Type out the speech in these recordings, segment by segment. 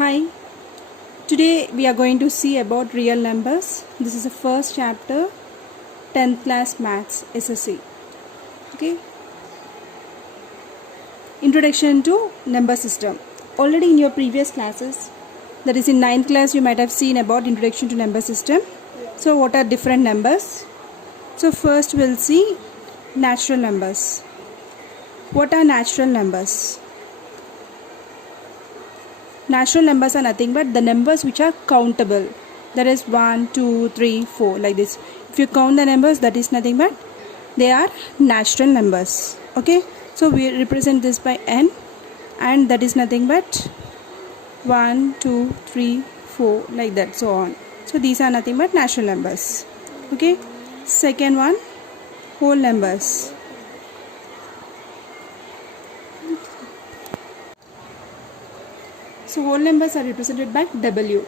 Hi, today we are going to see about real numbers. This is the first chapter, 10th class maths SSC. Okay. Introduction to number system. Already in your previous classes, that is in 9th class, you might have seen about introduction to number system. So what are different numbers? So first we'll see natural numbers. What are natural numbers? Natural numbers are nothing but the numbers which are countable. That is 1, 2, 3, 4 like this. If you count the numbers, that is nothing but they are natural numbers. Okay. So we represent this by n, and that is nothing but 1, 2, 3, 4 like that, so on. So these are nothing but natural numbers. Okay. Second one, whole numbers. So whole numbers are represented by W.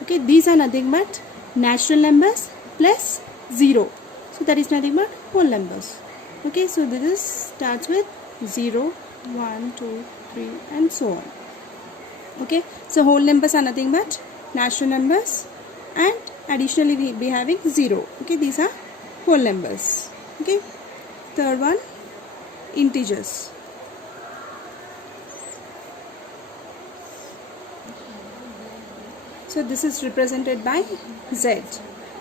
Okay, these are nothing but natural numbers plus 0. So that is nothing but whole numbers. Okay, so this starts with 0, 1, 2, 3 and so on. Okay, so whole numbers are nothing but natural numbers, and additionally we will be having 0. Okay, these are whole numbers. Okay, third one, integers. So this is represented by Z.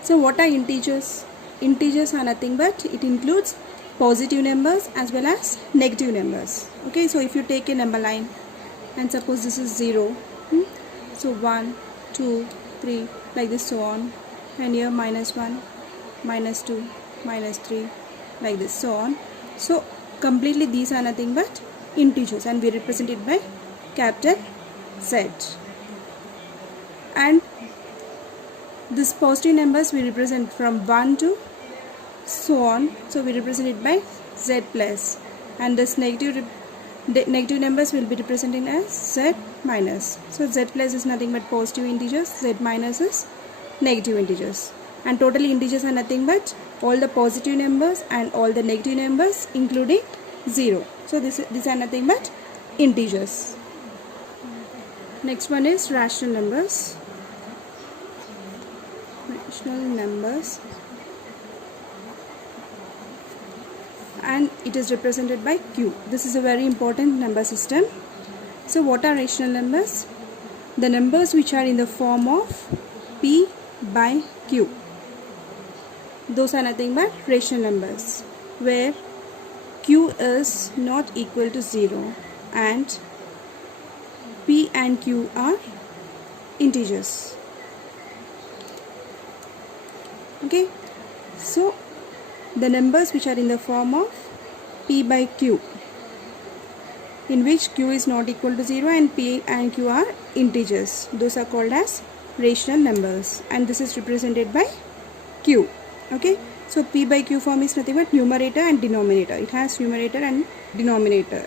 So what are integers? Integers are nothing but it includes positive numbers as well as negative numbers. Okay, so if you take a number line and suppose this is 0, so 1, 2, 3 like this, so on, and here -1, -2, -3 like this, so on. So completely these are nothing but integers, and we represent it by capital Z. And this positive numbers we represent from 1 to so on, so we represent it by Z plus, and this negative numbers will be represented as Z minus. So Z plus is nothing but positive integers, Z minus is negative integers, and totally integers are nothing but all the positive numbers and all the negative numbers including 0. So these are nothing but integers. Next one is rational numbers. Rational numbers, and it is represented by Q. This is a very important number system. So what are rational numbers? The numbers which are in the form of P by Q. Those are nothing but rational numbers, where Q is not equal to 0 and P and Q are integers. Okay, so the numbers which are in the form of P by Q, in which Q is not equal to 0 and P and Q are integers, those are called as rational numbers, and this is represented by Q. Okay, so P by Q form is nothing but numerator and denominator. It has numerator and denominator.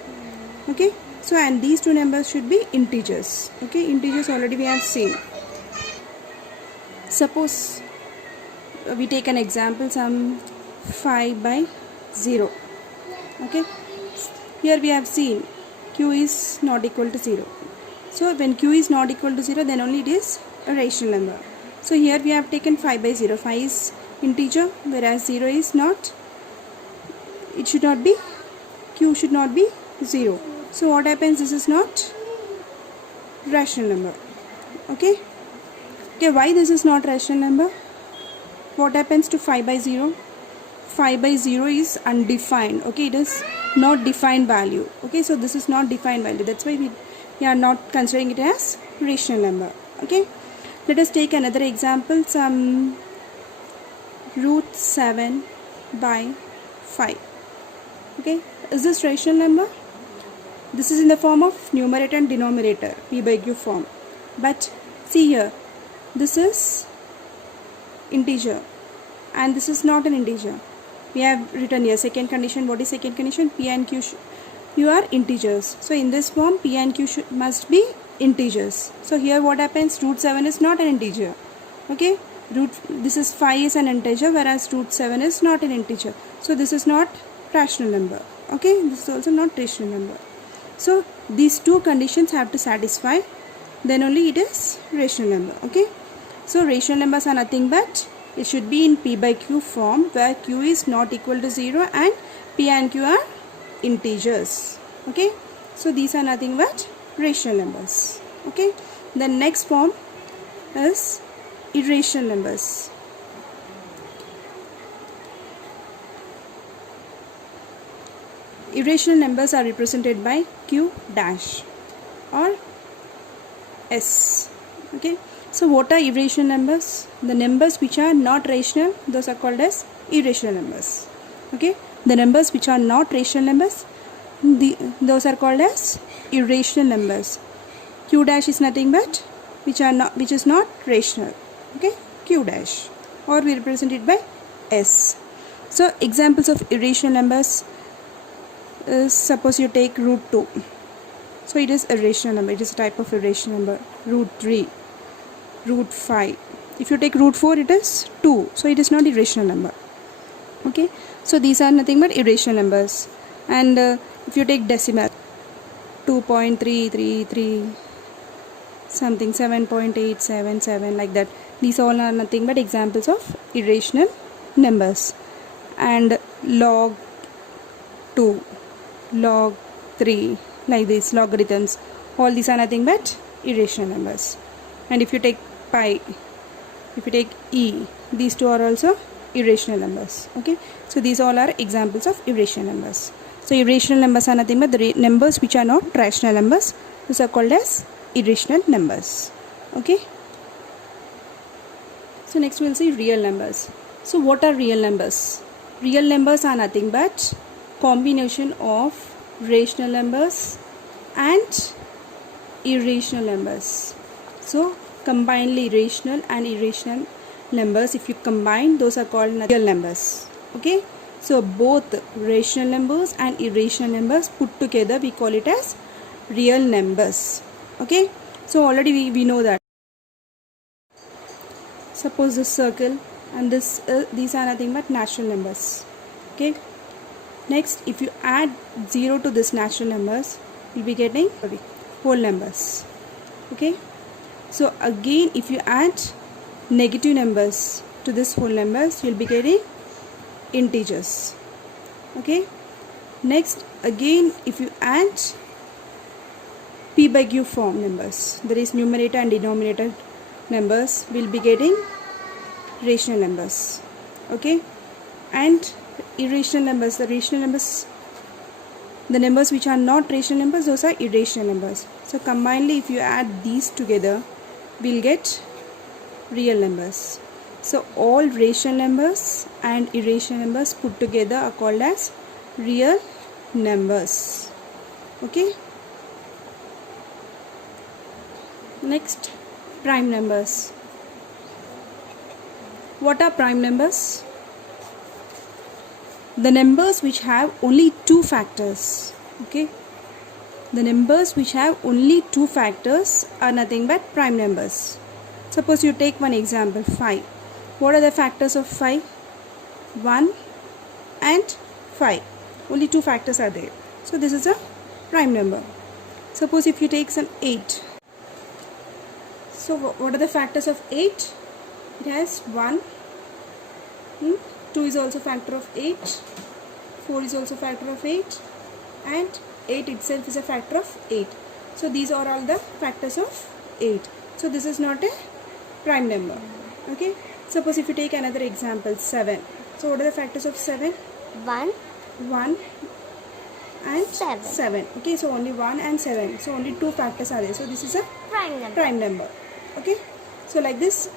Okay, so and these two numbers should be integers. Okay, integers already we have seen. Suppose we take an example, some 5 by 0. Okay, here we have seen Q is not equal to 0. So when Q is not equal to 0, then only it is a rational number. So here we have taken 5 by 0. 5 is integer, whereas 0 is not. It should not be, Q should not be 0. So what happens? This is not rational number. Okay, why this is not rational number? What happens to 5 by 0? 5 by 0 is undefined. Okay, it is not defined value. Okay, so this is not defined value. That's why we are not considering it as rational number. Okay, let us take another example, some √7 by 5. Okay, is this rational number? This is in the form of numerator and denominator, P by Q form. But see here, this is integer and this is not an integer. We have written here second condition. What is second condition? P and Q you are integers. So in this form P and Q must be integers. So here what happens? √7 is not an integer. Okay, this is 5 is an integer, whereas √7 is not an integer. So this is not rational number. Okay, this is also not rational number. So these two conditions have to satisfy then only it is rational number. Okay, so rational numbers are nothing but it should be in p by q form, where q is not equal to 0 and p and q are integers. Okay, so these are nothing but rational numbers. Okay, the next form is irrational numbers. Irrational numbers are represented by q dash or s. Okay, so what are irrational numbers? The numbers which are not rational, those are called as irrational numbers. Okay, the numbers which are not rational numbers, those are called as irrational numbers. Q dash is nothing but which is not rational. Okay, q dash, or we represent it by s. So examples of irrational numbers is, suppose you take root 2. So it is irrational number. It is a type of irrational number. Root 3, root 5. If you take root 4, it is 2. So it is not irrational number. Okay, so these are nothing but irrational numbers. And if you take decimal, 2.333 something, 7.877, like that, these all are nothing but examples of irrational numbers. And log 2, log 3, like this, logarithms, all these are nothing but irrational numbers. And if you take pi, if you take e, these two are also irrational numbers. Okay, so these all are examples of irrational numbers. So irrational numbers are nothing but the numbers which are not rational numbers. These are called as irrational numbers. Okay, so next we will see real numbers. So what are real numbers? Real numbers are nothing but combination of rational numbers and irrational numbers. So combinedly rational and irrational numbers, if you combine, those are called real numbers. Okay, so both rational numbers and irrational numbers put together, we call it as real numbers. Okay, so already we know that. Suppose this circle and this these are nothing but natural numbers. Okay, next if you add 0 to this natural numbers, you'll be getting whole numbers. Okay, so again if you add negative numbers to this whole numbers, you'll be getting integers. Okay, next again if you add p by q form numbers, that is numerator and denominator numbers, will be getting rational numbers. Okay, and irrational numbers, the rational numbers, the numbers which are not rational numbers, those are irrational numbers. So combinedly if you add these together, we'll get real numbers. So all rational numbers and irrational numbers put together are called as real numbers. Okay, next, prime numbers. What are prime numbers? The numbers which have only two factors. Okay, the numbers which have only two factors are nothing but prime numbers. Suppose you take one example, 5. What are the factors of 5? 1 and 5. Only two factors are there. So this is a prime number. Suppose if you take some 8. So what are the factors of 8? It has 1. 2 is also factor of 8. 4 is also factor of 8. And 8 itself is a factor of 8. So these are all the factors of 8. So this is not a prime number. Okay, suppose if you take another example, 7. So what are the factors of 7? 1 and 7. Okay, so only 1 and 7. So only two factors are there. So this is a prime number. Okay, so like this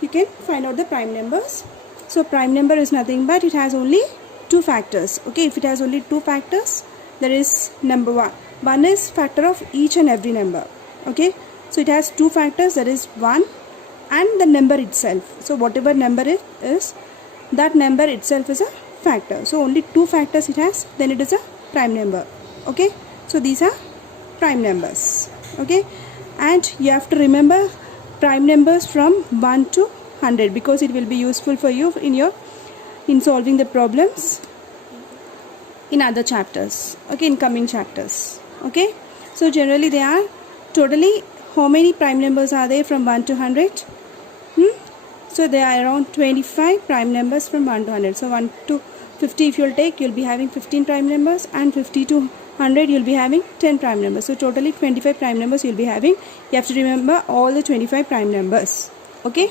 you can find out the prime numbers. So prime number is nothing but it has only two factors. Okay, if it has only two factors, there is number 1. 1 is factor of each and every number. Okay, so it has two factors, that is 1 and the number itself. So whatever number it is, that number itself is a factor. So only two factors it has, then it is a prime number. Okay, so these are prime numbers. Okay, and you have to remember prime numbers from 1 to 100 because it will be useful for you in solving the problems in other chapters. Okay, in coming chapters. Okay, so generally they are totally how many prime numbers are there from 1 to 100? So there are around 25 prime numbers from 1 to 100. So 1 to 50 if you'll take, you'll be having 15 prime numbers, and 50 to 100 you'll be having 10 prime numbers. So totally 25 prime numbers you'll be having. You have to remember all the 25 prime numbers. Okay.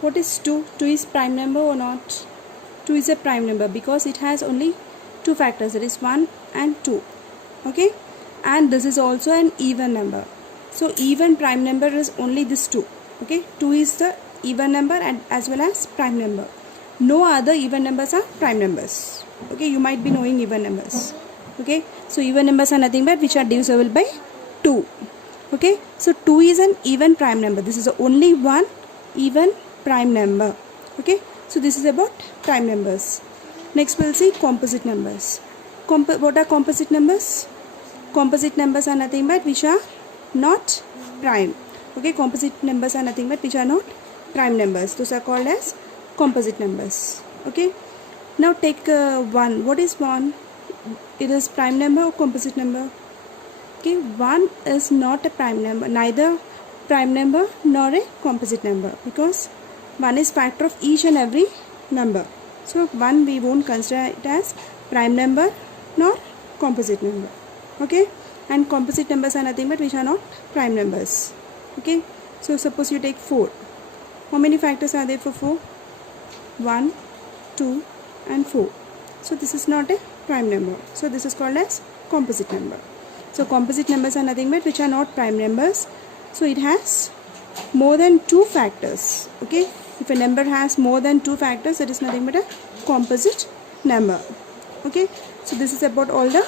What is 2? 2 is prime number or not? 2 is a prime number because it has only two factors, that is 1 and 2. Okay. And this is also an even number. So even prime number is only this 2. Okay. 2 is the even number and as well as prime number. No other even numbers are prime numbers. Okay. You might be knowing even numbers. Okay. So even numbers are nothing but which are divisible by 2. Okay. So 2 is an even prime number. This is the only one even prime number. Okay. So this is about prime numbers. Next we'll see composite numbers. What are composite numbers? Composite numbers are nothing but which are not prime. Okay, composite numbers are nothing but which are not prime numbers. Those are called as composite numbers. Okay, now take 1. What is 1? It is prime number or composite number? Okay, 1 is not a prime number, neither prime number nor a composite number, because 1 is factor of each and every number. So 1 we won't consider it as prime number nor composite number. Okay, and composite numbers are nothing but which are not prime numbers. Okay, so suppose you take 4. How many factors are there for 4? 1, 2 and 4. So this is not a prime number. So this is called as composite number. So composite numbers are nothing but which are not prime numbers. So it has more than 2 factors. Okay, if a number has more than 2 factors, it is nothing but a composite number. Okay, so this is about all the